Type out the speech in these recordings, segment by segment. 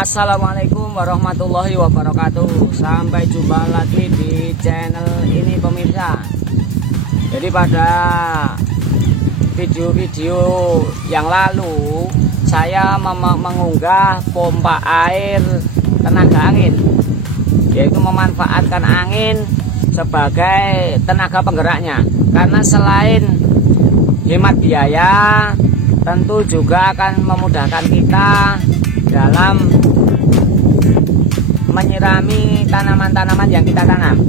Assalamualaikum warahmatullahi wabarakatuh. Sampai jumpa lagi di channel ini pemirsa. Jadi pada video-video yang lalu saya mengunggah pompa air tenaga angin, yaitu memanfaatkan angin sebagai tenaga penggeraknya. Karena selain hemat biaya, tentu juga akan memudahkan kita dalam menyirami tanaman-tanaman yang kita tanam.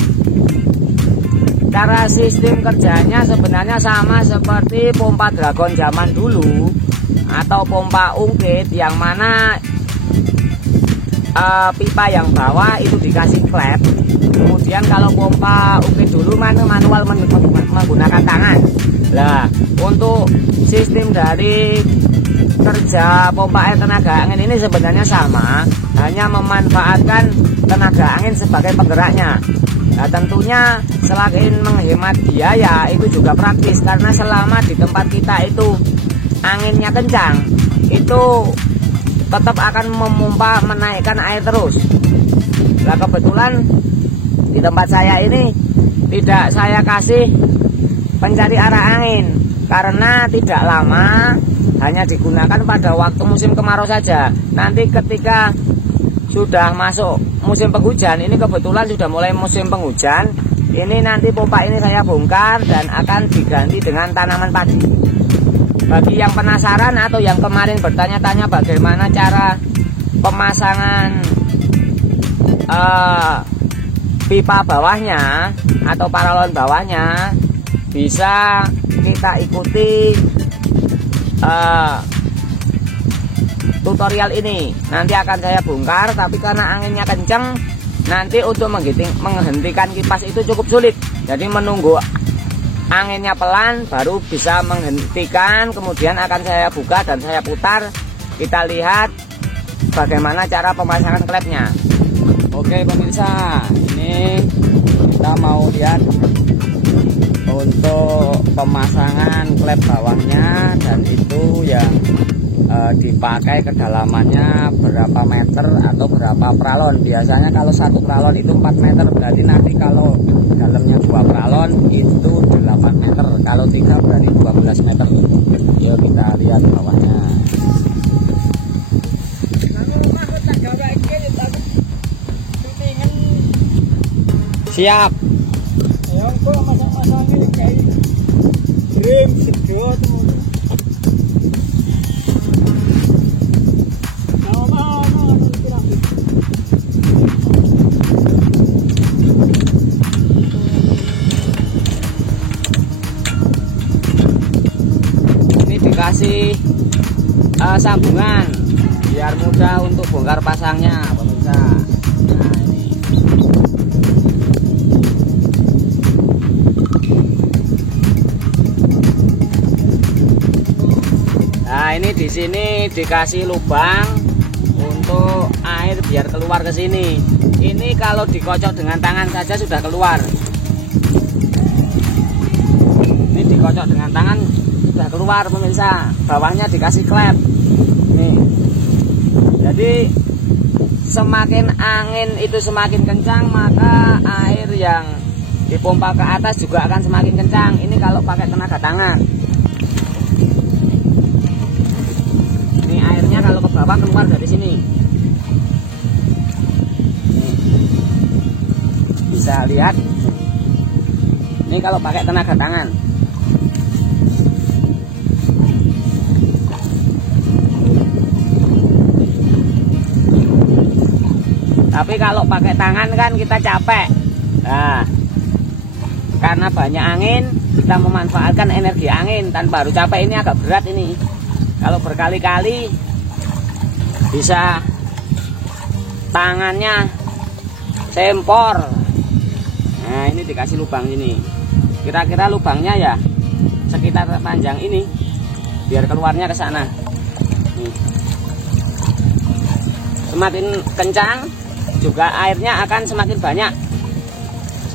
Cara sistem kerjanya sebenarnya sama seperti pompa dragon zaman dulu atau pompa ungkit, yang mana pipa yang bawah itu dikasih klep. Kemudian kalau pompa ungkit dulu manual menggunakan tangan. Nah, untuk sistem dari kerja pompa air tenaga angin ini sebenarnya sama, hanya memanfaatkan tenaga angin sebagai penggeraknya. Nah, tentunya selain menghemat biaya, itu juga praktis, karena selama di tempat kita itu anginnya kencang, itu tetap akan memompa menaikkan air terus. Nah, kebetulan di tempat saya ini tidak saya kasih pencari arah angin, karena tidak lama, hanya digunakan pada waktu musim kemarau saja. Nanti ketika sudah masuk musim penghujan, ini kebetulan sudah mulai musim penghujan, ini nanti pompa ini saya bongkar dan akan diganti dengan tanaman padi. Bagi yang penasaran atau yang kemarin bertanya-tanya bagaimana cara pemasangan pipa bawahnya atau paralon bawahnya, bisa kita ikuti tutorial ini. Nanti akan saya bongkar, tapi karena anginnya kencang, nanti untuk menghentikan kipas itu cukup sulit. Jadi menunggu anginnya pelan baru bisa menghentikan. Kemudian akan saya buka dan saya putar. Kita lihat bagaimana cara pemasangan klepnya. Oke pemirsa, ini kita mau lihat untuk pemasangan klep bawahnya, dan itu yang dipakai kedalamannya berapa meter atau berapa pralon. Biasanya kalau satu pralon itu 4 meter, berarti nanti kalau dalamnya 2 pralon itu 8 meter, kalau 3 berarti 12 meter. Yuk kita lihat bawahnya. Siap. Ini dikasih sambungan biar mudah untuk bongkar pasangnya pemirsa. Nah, ini di sini dikasih lubang untuk air biar keluar ke sini. Ini kalau dikocok dengan tangan saja sudah keluar. Ini dikocok dengan tangan sudah keluar pemirsa. Bawahnya dikasih klep. Nih. Jadi semakin angin itu semakin kencang, maka air yang dipompa ke atas juga akan semakin kencang. Ini kalau pakai tenaga tangan. Kalau ke bawah keluar dari sini, bisa lihat. Ini kalau pakai tenaga tangan. Tapi kalau pakai tangan kan kita capek. Nah, karena banyak angin, kita memanfaatkan energi angin tanpa harus capek. Ini agak berat ini. Kalau berkali-kali bisa tangannya sempor. Nah, ini dikasih lubang ini. Kira-kira lubangnya ya sekitar panjang ini, biar keluarnya ke sana. Nih. Semakin kencang juga airnya akan semakin banyak.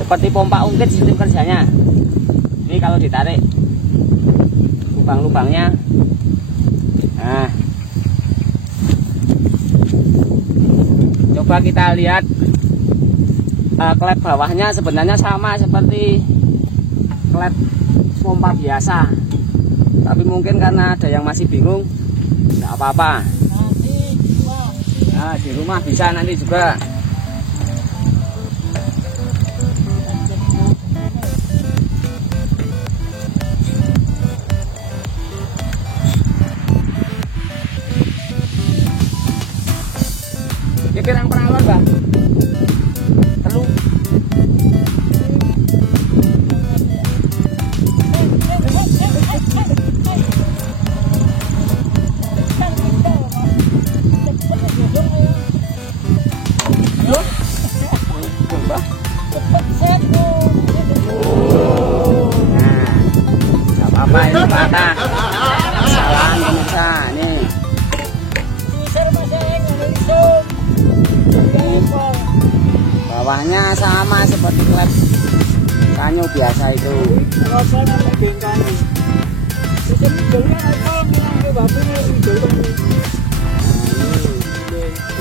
Seperti pompa ungkit sistem kerjanya. Ini kalau ditarik lubang-lubangnya. Nah, coba kita lihat klep bawahnya sebenarnya sama seperti klep pompa biasa, tapi mungkin karena ada yang masih bingung, nggak apa-apa. Nah, di rumah bisa nanti juga. Ini yang perawat, Bang. Telu. Apa ini patah? Kesalahan pemirsa nih. Bawahnya sama seperti klep sanyo biasa itu.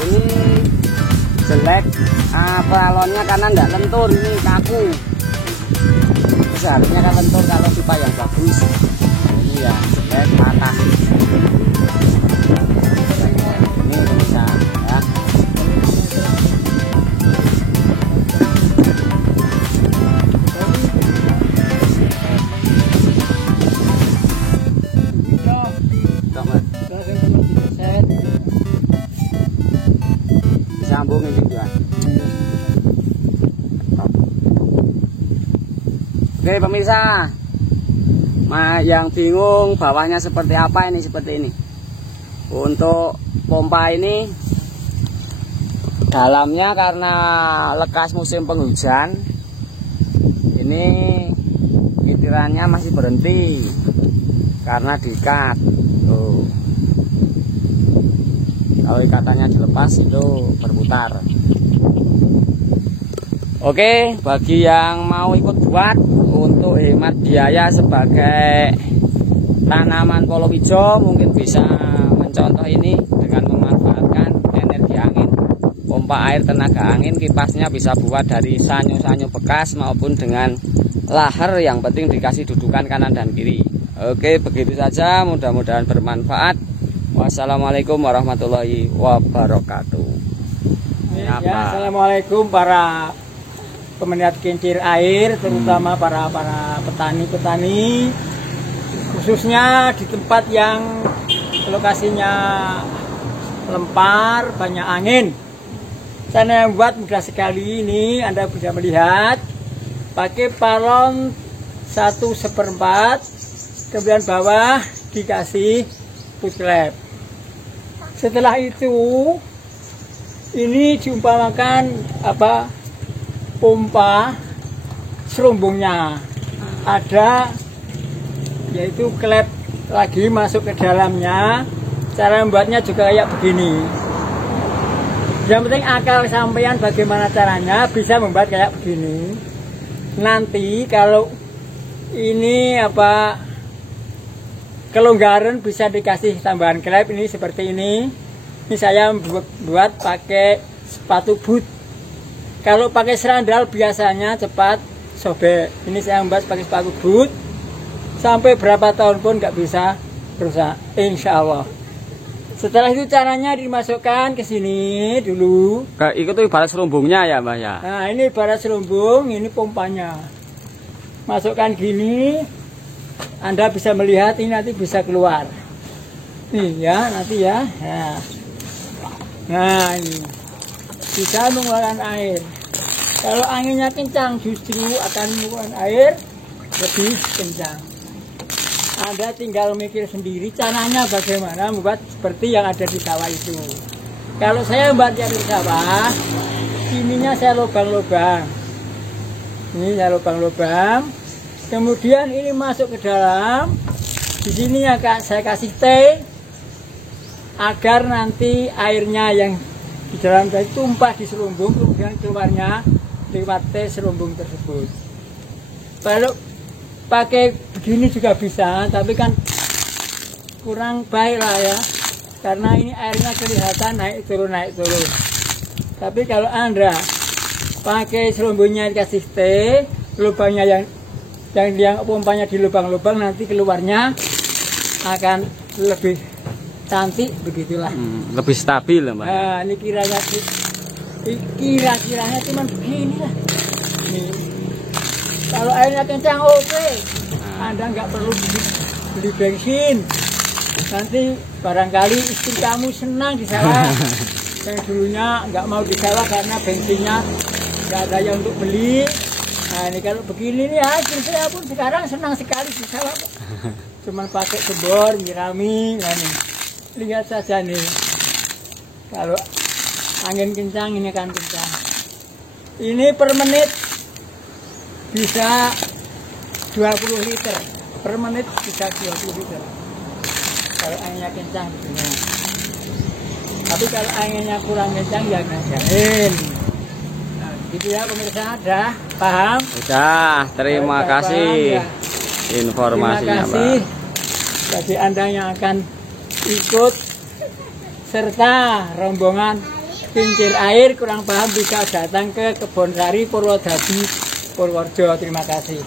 Ini jelek balonnya karena enggak lentur, ini kaku. Seharusnya kan lentur kalau pipa yang bagus. Ini ya jelek, patah. Ini bisa ya. Sambung ini juga. Oke pemirsa, yang bingung bawahnya seperti apa ini, seperti ini. Untuk pompa ini dalamnya karena lekas musim penghujan, ini kitirannya masih berhenti karena diikat. Tuh. Kalau ikatannya dilepas itu berputar. Oke, bagi yang mau ikut buat untuk hemat biaya sebagai tanaman palawija, mungkin bisa mencontoh ini dengan memanfaatkan energi angin, pompa air tenaga angin. Kipasnya bisa buat dari sanyo-sanyo bekas maupun dengan lahar, yang penting dikasih dudukan kanan dan kiri. Oke, begitu saja, mudah-mudahan bermanfaat. Wassalamualaikum warahmatullahi wabarakatuh. Ya, assalamualaikum para peminat kincir air, terutama para petani-petani, khususnya di tempat yang lokasinya lempar, banyak angin. Cara yang buat mudah sekali. Ini Anda bisa melihat pakai paralon 1/4, kemudian bawah dikasih putlep. Setelah itu ini diumpamakan pompa serumbungnya ada, yaitu klep lagi masuk ke dalamnya. Cara membuatnya juga kayak begini. Yang penting akal sampean bagaimana caranya bisa membuat kayak begini. Nanti kalau ini kelonggaran bisa dikasih tambahan klep ini seperti ini. Ini saya buat pakai sepatu boot. Kalau pakai serandal biasanya cepat sobek. Ini saya membuat pakai sepatu boot. Sampai berapa tahun pun nggak bisa rusak, insya Allah. Setelah itu caranya dimasukkan ke sini dulu. Itu ibarat serumbungnya ya, Mbak ya. Nah, ini ibarat serumbung, ini pompanya. Masukkan gini. Anda bisa melihat ini nanti bisa keluar. Nih ya, nanti ya. Nah ini bisa mengeluarkan air. Kalau anginnya kencang justru akan mengeluarkan air lebih kencang. Anda tinggal mikir sendiri caranya bagaimana membuat seperti yang ada di sawah itu. Kalau saya membuatnya di sawah, ininya saya lubang-lubang. Ini saya lubang-lubang. Kemudian ini masuk ke dalam. Di sini ya Kak, saya kasih T agar nanti airnya yang di dalam tadi tumpah di serumbung, kemudian keluarnya lewat T serumbung tersebut. Kalau pakai begini juga bisa, tapi kan kurang baik lah ya, karena ini airnya kelihatan naik turun. Tapi kalau Anda pakai serumbunya dikasih T, lubangnya yang pompanya di lubang-lubang, nanti keluarnya akan lebih cantik, begitulah. Lebih stabil lah, Mbak. Nah, ini kira-kiranya cuma begini lah. Nih. Kalau airnya kencang, oke. Anda nggak perlu beli bensin. Nanti barangkali istri kamu senang di sawah. Yang dulunya nggak mau di sawah karena bensinnya nggak ada yang untuk beli. Nah ini kalau begini nih, hasil saya pun sekarang senang sekali di sawah. Cuman pakai kebor, nyirami, nah nih. Lihat saja nih, kalau angin kencang ini kan kencang. Ini per menit bisa 20 liter. Per menit bisa 20 liter. Kalau anginnya kencang begini. Tapi kalau anginnya kurang kencang ya ngajarin. Nah, gitu ya pemirsa, ada paham? Udah, terima kasih paham, ya. Informasinya, Terima kasih Pak. bagi Anda yang akan ikut serta rombongan kincir air, kurang paham bisa datang ke Kebon Sari, Purwodadi, Purworejo. Terima kasih.